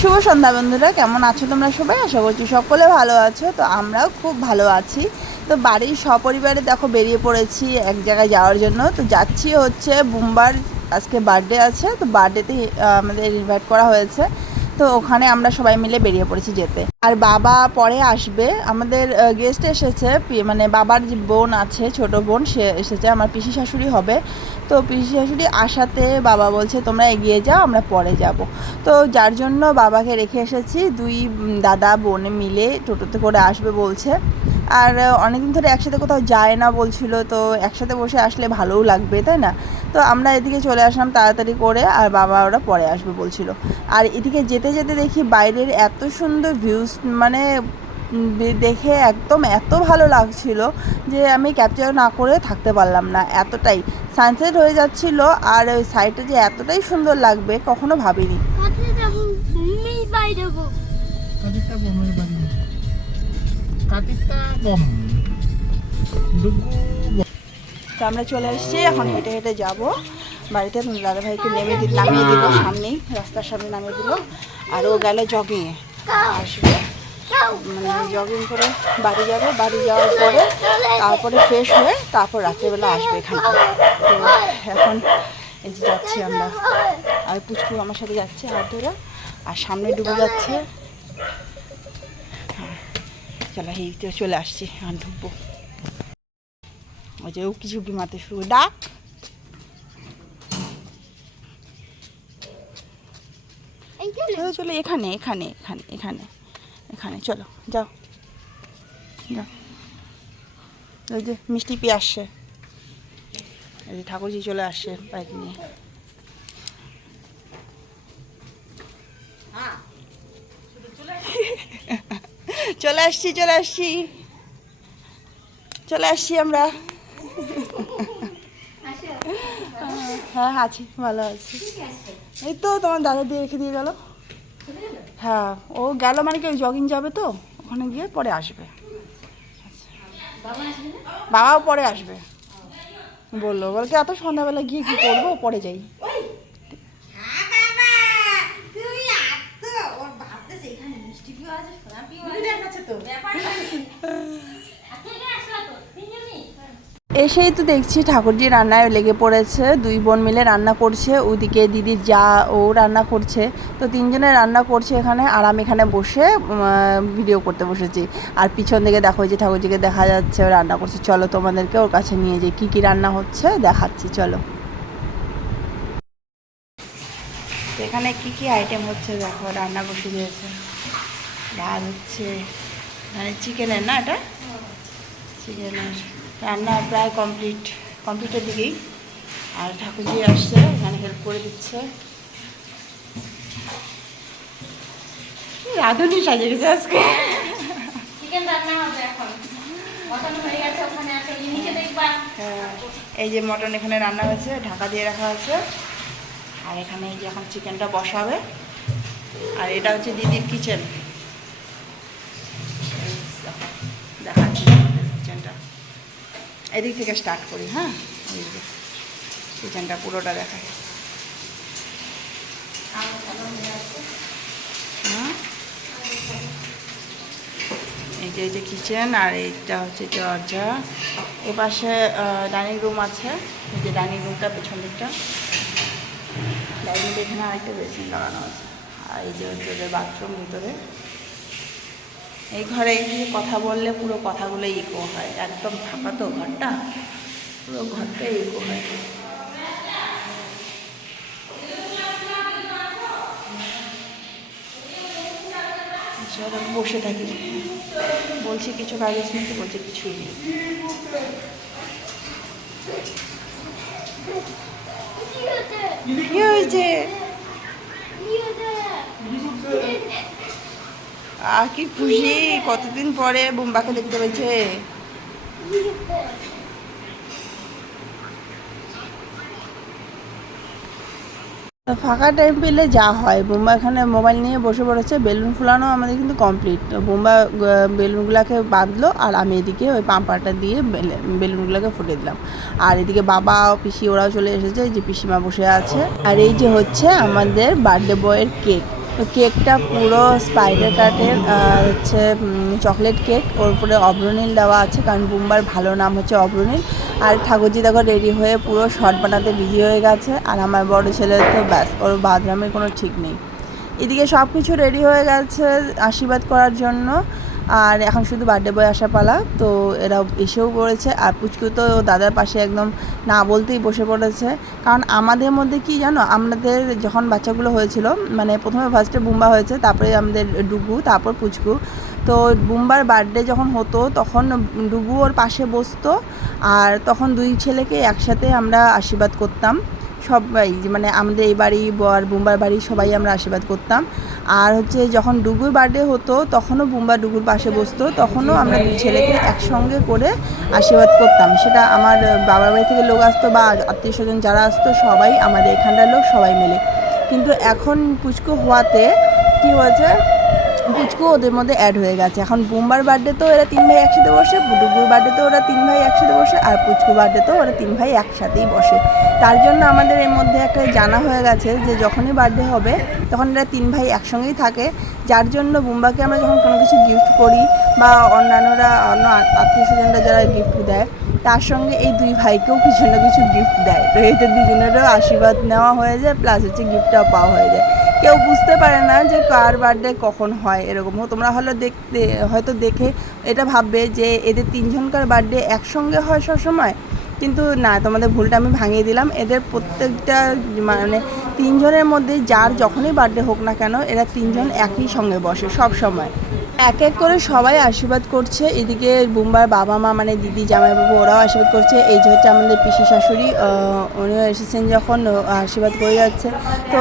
শুভ সন্ধ্যা বন্ধুরা, কেমন আছো তোমরা সবাই? আশা করছি সকলে ভালো আছো। তো আমরাও খুব ভালো আছি। তো বাড়ির সপরিবারে দেখো বেরিয়ে পড়েছি এক জায়গায় যাওয়ার জন্য। তো যাচ্ছি হচ্ছে বুম্বার, আজকে বার্থডে আছে। তো বার্থডেতে আমাদের ইনভাইট করা হয়েছে। তো ওখানে আমরা সবাই মিলে বেরিয়ে পড়েছি যেতে। আর বাবা পরে আসবে। আমাদের গেস্ট এসেছে মানে বাবার যে বোন আছে, ছোট বোন, সে এসেছে, আমার পিসি শাশুড়ি হবে। তো পিসি শাশুড়ি আসাতে বাবা বলছে, তোমরা এগিয়ে যাও, আমরা পরে যাব। তো যার জন্য বাবাকে রেখে এসেছি। দুই দাদা, বোন মিলে টোটোতে করে আসবে বলছে। আর অনেকদিন ধরে একসাথে কোথাও যায় না বলছিল তো একসাথে বসে আসলে ভালোও লাগবে তাই না? তো আমরা এদিকে চলে আসলাম তাড়াতাড়ি করে আর বাবা ওরা পরে আসবে বলছিল। আর এদিকে যেতে যেতে দেখি বাইরের এত সুন্দর ভিউজ মানে দেখে একদম এত ভালো লাগছিল যে আমি ক্যাপচার না করে থাকতে পারলাম না এতটাই। সানসেট হয়ে যাচ্ছিল আর ওই সাইডটা যে এতটাই সুন্দর লাগবে কখনো ভাবিনি। তো আমরা চলে এসেছি, এখন হেঁটে হেঁটে যাব। বাড়িতে দাদা ভাইকে নেমে দি নামিয়ে দিল সামনেই, রাস্তার সামনে নামিয়ে দিল আর ও গেল জগিংয়ে আসবে। মানে জগিং করে বাড়ি যাবে। বাড়ি যাওয়ার পরে তারপরে ফ্রেশ হয়ে তারপর রাত্রেবেলা আসবে এখানে। তো এখন এই যে যাচ্ছি আমরা। আর পুচকু আমার সাথে যাচ্ছে হাত ধরে। আর সামনে ডুবে যাচ্ছে। চলো এই চলে আসছি আর ঢুকবো। ওই যে উকি ঝুঁকি মারতে শুরু ডাক! চলো চলো এখানে এখানে এখানে এখানে এখানে চলো যাও। যাও। ওই যে মিষ্টি পেয়ে আসছে এই যে ঠাকুরজি চলে আসছে বাইক নিয়ে। চলে আসছি চলে আসছি। চলে আসছি আমরা। হ্যাঁ আছি, ভালো আছি। এই তো তোমার দাদা দিয়ে রেখে দিয়ে গেল। হ্যাঁ ও গেল মানে কি জগিং যাবে তো, ওখানে গিয়ে পরে আসবে। বাবাও পরে আসবে। বলল বল কি, এত সন্ধ্যাবেলা গিয়ে কি করব? পরে যাই। এসেই তো দেখছি ঠাকুরজি রান্নায় লেগে পড়েছে দুই বোন মিলে রান্না করছে ওদিকে দিদির যা ও রান্না করছে। তো তিনজনে রান্না করছে এখানে আর আমি এখানে বসে ভিডিও করতে বসেছি। আর পিছন দিকে দেখো যে ঠাকুরজিকে দেখা যাচ্ছে ও রান্না করছে। চলো তোমাদেরকে ওর কাছে নিয়ে যাই কী কী রান্না হচ্ছে দেখাচ্ছি চলো। এখানে কি কি আইটেম হচ্ছে দেখো রান্না করতে দিয়েছে। ডাল হচ্ছে মানে চিকেনের না এটা? চিকেনের রান্না প্রায় কমপ্লিট কমপ্লিটের দিকেই। আর ঠাকুরজি আসছে এখানে হেল্প করে দিচ্ছে। রাঁধুনি সাজে গেছে আজকে। চিকেন রান্না হবে এখন। হয়ে হ্যাঁ, এই যে মটন এখানে রান্না হয়েছে ঢাকা দিয়ে রাখা আছে আর এখানে এই যে এখন চিকেনটা বসাবে। আর এটা হচ্ছে দিদির কিচেন এদিক থেকে স্টার্ট করি হ্যাঁ? কিচেনটা পুরোটা দেখায় হ্যাঁ? এই যে এই যে কিচেন আর এইটা হচ্ছে দরজা। এ পাশে ডাইনিং রুম আছে। এই যে ডাইনিং রুমটা পেছন দিকটা। ডাইনিং এখানে আরেকটা বেসিন লাগানো আছে। আর এই যে বাথরুম ভিতরে। এই ঘরে গিয়ে কথা বললে পুরো কথাগুলো ইকো হয়। একদম ফাঁকা তো ঘরটা পুরো ঘরটা ইকো হয়। বসে থাকি। বলছি কিছু কাগজ নিতে বলছে কিছুই নেই। কি হয়েছে? আর কি খুশি কতদিন পরে বোম্বাকে দেখতে পেয়েছে? তো ফাঁকা টাইম পেলে যা হয়। বোম্বা এখানে মোবাইল নিয়ে বসে পড়েছে বেলুন ফুলানো আমাদের কিন্তু কমপ্লিট বোম্বা আহ, বেলুনগুলোকে বাঁধলো আর আমি এদিকে ওই পাম্পারটা দিয়ে বেলে- বেলুনগুলোকে ফুটে দিলাম। আর এদিকে বাবা পিসি ওরাও চলে এসেছে যে পিসিমা বসে আছে। আর এই যে হচ্ছে আমাদের বার্থডে বয়ের কেক তো কেকটা পুরো স্পাইডার কাটের হচ্ছে চকলেট কেক ওর উপরে অব্রনীল দেওয়া আছে, কারণ বুম্বার ভালো নাম হচ্ছে অব্রনীল আর ঠাকুরজি দেখো রেডি হয়ে পুরো শট বানাতে বিজি হয়ে গেছে, আর আমার বড় ছেলে তো ব্যাস, ওর বাদরামের কোনো ঠিক নেই। এদিকে সব কিছু রেডি হয়ে গেছে আশীর্বাদ করার জন্য। আর এখন শুধু বার্থডে বয় আসা পালা, তো এরা এসেও পড়েছে। আর পুচকু তো দাদার পাশে একদম না বলতেই বসে পড়েছে। কারণ আমাদের মধ্যে কি জানো, আমাদের যখন বাচ্চাগুলো হয়েছিল মানে প্রথমে ফার্স্টে বুম্বা হয়েছে, তারপরে আমাদের ডুগু, তারপর পুচকু। তো বুম্বার বার্থডে যখন হতো, তখন ডুগু ওর পাশে বসতো, আর তখন দুই ছেলেকে একসাথে আমরা আশীর্বাদ করতাম। সবাই মানে আমাদের এই বাড়ি আর বুম্বার বাড়ি, সবাই আমরা আশীর্বাদ করতাম। আর হচ্ছে যখন ডুগুর বার্থডে হতো, তখনও বুম্বা ডুগুর পাশে বসতো, তখনও আমরা দুই ছেলেকে একসঙ্গে করে আশীর্বাদ করতাম। সেটা আমার বাবার বাড়ি থেকে লোক আসতো বা আত্মীয় স্বজন যারা আসতো, সবাই, আমাদের এখানকার লোক সবাই মিলে। কিন্তু এখন পুচকু হওয়াতে কী হয়েছে পুচকু ওদের মধ্যে অ্যাড হয়ে গেছে। এখন বুম্বার বার্থডে তো এরা তিন ভাই একসাথে বসে ডুগুর বার্থডে তো ওরা তিন ভাই একসাথে বসে, আর পুচকু বার্থডে তো ওরা তিন ভাই একসাথেই বসে। তার জন্য আমাদের এর মধ্যে একটা জানা হয়ে গেছে যে যখনই বার্থডে হবে, তখন এরা তিন ভাই একসঙ্গেই থাকে। যার জন্য বুম্বাকে আমরা যখন কোনো কিছু গিফট করি বা অন্যান্যরা, অন্য আত্মীয় স্বজনরা যারা গিফট দেয়, তার সঙ্গে এই দুই ভাইকেও কিছু না কিছু গিফট দেয়। তো এতে দুজনেরও আশীর্বাদ নেওয়া হয়ে যায় প্লাস হচ্ছে গিফটটাও পাওয়া হয়ে যায়। কেউ বুঝতে পারে না যে কার বার্থডে কখন হয়, এরকম। তোমরা হলো দেখতে, হয়তো দেখে এটা ভাববে যে এদের তিনজনকার বার্থডে একসঙ্গে হয় সবসময়। কিন্তু না, তোমাদের ভুলটা আমি ভাঙিয়ে দিলাম। এদের প্রত্যেকটা মানে তিনজনের মধ্যে যার যখনই বার্থডে হোক না কেন, এরা তিনজন একই সঙ্গে বসে সব সময় এক এক করে সবাই আশীর্বাদ করছে। এদিকে বুম্বার বাবা মা মানে দিদি, জামাইবাবু, ওরাও আশীর্বাদ করছে। এই যে হচ্ছে আমাদের পিসি শাশুড়ি উনিও এসেছেন যখন আশীর্বাদ করে যাচ্ছে। তো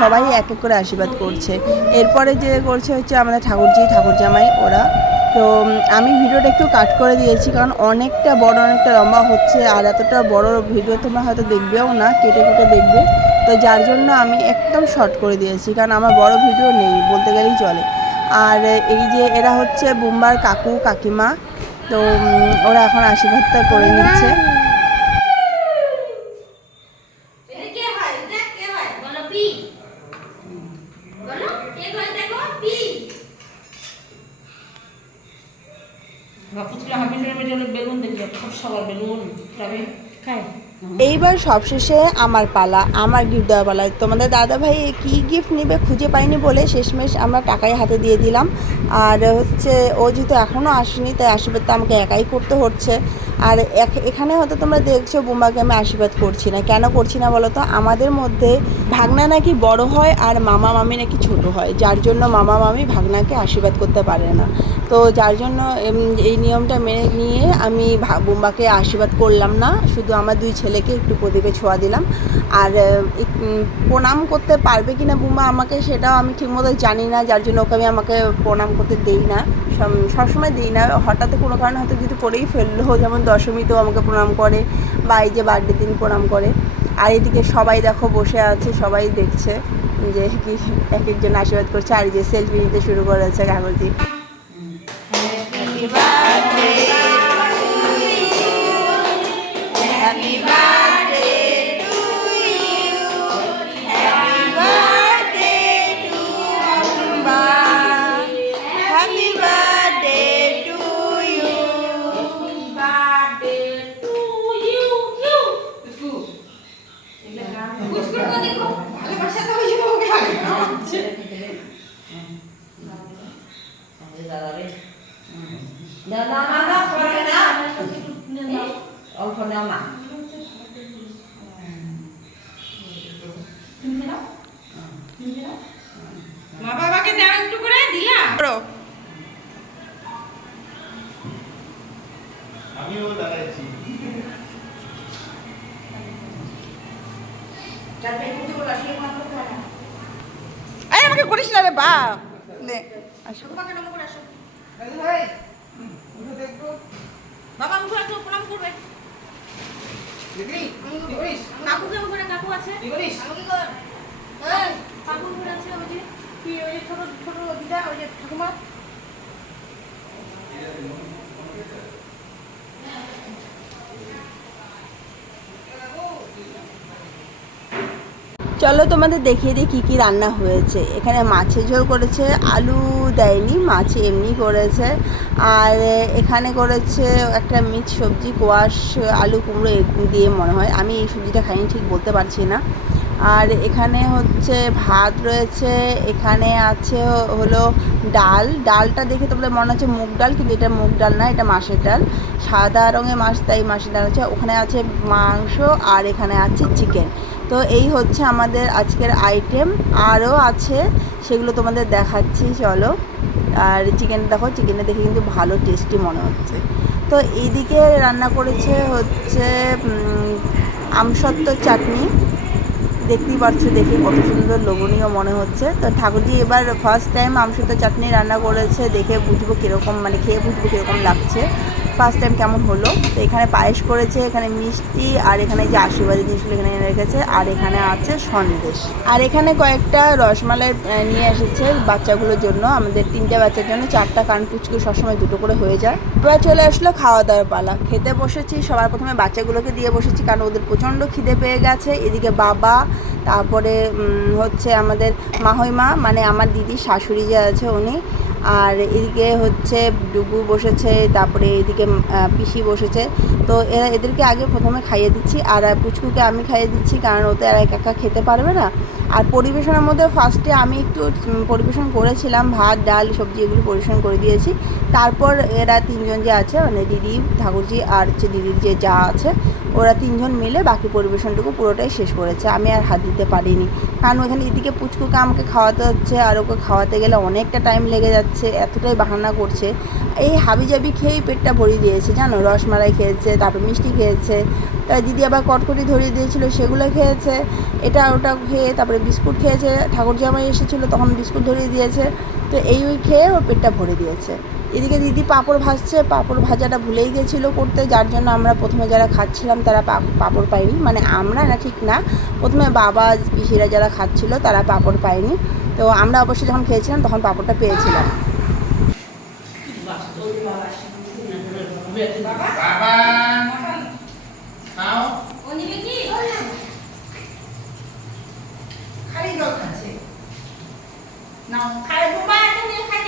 সবাই এক এক করে আশীর্বাদ করছে। এরপরে যে করছে হচ্ছে আমাদের ঠাকুরজি ঠাকুর জামাই ওরা। তো আমি ভিডিওটা একটু কাট করে দিয়েছি, কারণ অনেকটা বড়, অনেকটা লম্বা হচ্ছে, আর এতটা বড় ভিডিও তোমরা হয়তো দেখবেও না, কেটে কেটে দেখবে। তো যার জন্য আমি একদম শর্ট করে দিয়েছি, কারণ আমার বড় ভিডিও নেই, বলতে গেলেই চলে। আর এই যে এরা হচ্ছে বুম্বার কাকু কাকিমা। তো ওরা এখন আশীর্বাদটা করে নিচ্ছে এটা কে হয় এটা কে হয় বলো পি বলো কে হয় দেখো পি বাপুচুলা হাবিলের মধ্যে অনেক বেলুন দেখি খুব সবার বেলুন যাবে খায় এইবার সবশেষে আমার পালা, আমার গিফট দেওয়ার পালা তোমাদের দাদা ভাই কী গিফট নেবে খুঁজে পাইনি বলে শেষমেশ আমরা টাকাই হাতে দিয়ে দিলাম। আর হচ্ছে, ও যেহেতু এখনও আসেনি, তাই আশীর্বাদটা আমাকে একাই করতে হচ্ছে। আর এখ- এখানে হয়তো তোমরা দেখছ, বোম্বাকে আমি আশীর্বাদ করছি না। কেন করছি না বলো তো? আমাদের মধ্যে ভাগনা নাকি বড় হয় আর মামা মামি নাকি ছোট হয়। যার জন্য মামা মামি ভাগনাকে আশীর্বাদ করতে পারে না। তো যার জন্য এই নিয়মটা মেনে নিয়ে আমি বুম্বাকে আশীর্বাদ করলাম না। শুধু আমার দুই ছেলেকে একটু প্রদীপে ছোঁয়া দিলাম। আর প্রণাম করতে পারবে কি না বুম্বা আমাকে সেটাও আমি ঠিকমতো জানি না। যার জন্য ওকে আমি আমাকে প্রণাম করতে দেই না। সবসময় দিই না। হঠাৎ কোনো কারণে হয়তো কিছু করেই ফেলল। যেমন দশমীতেও আমাকে প্রণাম করে বা এই যে বার্থডে দিন প্রণাম করে। আর এদিকে সবাই দেখো বসে আছে, সবাই দেখছে যে কি এক একজন আশীর্বাদ করছে। আর যে সেলফি নিতে শুরু করেছে কাগজি ওই যে ছোট ছোট দিদা ওই যে ঠাকুমা? চলো তোমাদের দেখিয়ে দিই কী কী রান্না হয়েছে। এখানে মাছের ঝোল করেছে, আলু দেয়নি, মাছ এমনি করেছে। আর এখানে করেছে একটা মিক্স সবজি, কোয়াশ, আলু কুমড়ো এরকম দিয়ে মনে হয়। আমি এই সবজিটা খাইনি, ঠিক বলতে পারছি না। আর এখানে হচ্ছে ভাত রয়েছে, এখানে আছে হলো ডাল। ডালটা দেখে তোমরা মনে হচ্ছে মুগ ডাল, কিন্তু এটা মুগ ডাল না, এটা মাছের ডাল। সাদা রঙের মাছ, তাই মাছের ডাল হচ্ছে। ওখানে আছে মাংস আর এখানে আছে চিকেন। তো এই হচ্ছে আমাদের আজকের আইটেম আরও আছে সেগুলো তোমাদের দেখাচ্ছি চলো। আর চিকেন দেখো চিকেনটা দেখে কিন্তু ভালো টেস্টি মনে হচ্ছে। তো এইদিকে রান্না করেছে হচ্ছে উম, আমসত্ত্ব চাটনি। দেখতেই পাচ্ছ দেখে কত সুন্দর লোভনীয় মনে হচ্ছে। তো ঠাকুরজি এবার ফার্স্ট টাইম আমসত্ত্ব চাটনি রান্না করেছে দেখে বুঝব কীরকম মানে খেয়ে বুঝব কীরকম লাগছে। ফার্স্ট টাইম কেমন হলো? তো এখানে পায়েস করেছে, এখানে মিষ্টি, আর এখানে যে আশীর্বাদী জিনিসগুলো এখানে এনে রেখেছে, আর এখানে আছে সন্দেশ। আর এখানে কয়েকটা রসমালাই নিয়ে এসেছে বাচ্চাগুলোর জন্য। আমাদের তিনটে বাচ্চার জন্য চারটা কান পুচকু সবসময় দুটো করে হয়ে যায়। এবার চলে আসলো খাওয়া দাওয়ার পালা। খেতে বসেছি, সবার প্রথমে বাচ্চাগুলোকে দিয়ে বসেছি, কারণ ওদের প্রচণ্ড খিদে পেয়ে গেছে। এদিকে বাবা, তারপরে হচ্ছে আমাদের মাহইমা মানে আমার দিদির শাশুড়ি যে আছে উনি আর এদিকে হচ্ছে ডুবু বসেছে, তারপরে এদিকে পিসি বসেছে। তো এরা এদেরকে আগে প্রথমে খাইয়ে দিচ্ছি, আর পুচকুকে আমি খাইয়ে দিচ্ছি, কারণ ওতে আর এক একা খেতে পারবে না। আর পরিবেশনের মধ্যে ফার্স্টে আমি একটু পরিবেশন করেছিলাম, ভাত, ডাল, সবজি এগুলো পরিবেশন করে দিয়েছি। তারপর এরা তিনজন যে আছে মানে দিদি, ঠাকুরজি, আর হচ্ছে দিদির যে যা আছে ওরা তিনজন মিলে বাকি পরিবেশনটুকু পুরোটাই শেষ করেছে। আমি আর হাত দিতে পারিনি। কারণ ওখানে এদিকে পুচকুকে আমাকে খাওয়াতে হচ্ছে আর ওকে খাওয়াতে গেলে অনেকটা টাইম লেগে যাচ্ছে, এতটাই বাহানা করছে। এই হাবিজাবি খেয়েই পেটটা ভরিয়ে দিয়েছে, জানো? রসমালাই খেয়েছে, তারপর মিষ্টি খেয়েছে। তাই দিদি আবার কটকটি ধরিয়ে দিয়েছিল, সেগুলো খেয়েছে। এটা ওটা খেয়ে তারপরে বিস্কুট খেয়েছে। ঠাকুর জামাই এসেছিল, তখন বিস্কুট ধরিয়ে দিয়েছে। তো এই ওই খেয়ে ওর পেটটা ভরে দিয়েছে। এদিকে দিদি পাঁপড় ভাজছে পাঁপড় ভাজাটা ভুলেই গেছিল করতে যার জন্য আমরা প্রথমে যারা খাচ্ছিলাম তারা পাঁপড় পাইনি। মানে আমরা না ঠিক না প্রথমে বাবা পিসিরা যারা খাচ্ছিল তারা পাঁপড় পায়নি। তো আমরা অবশ্যই যখন খেয়েছিলাম তখন পাঁপড়টা পেয়েছিলাম। বাবা খাও। ও নিবে কি? খালি জল খাচ্ছে না খাই। নিয়ে খাই।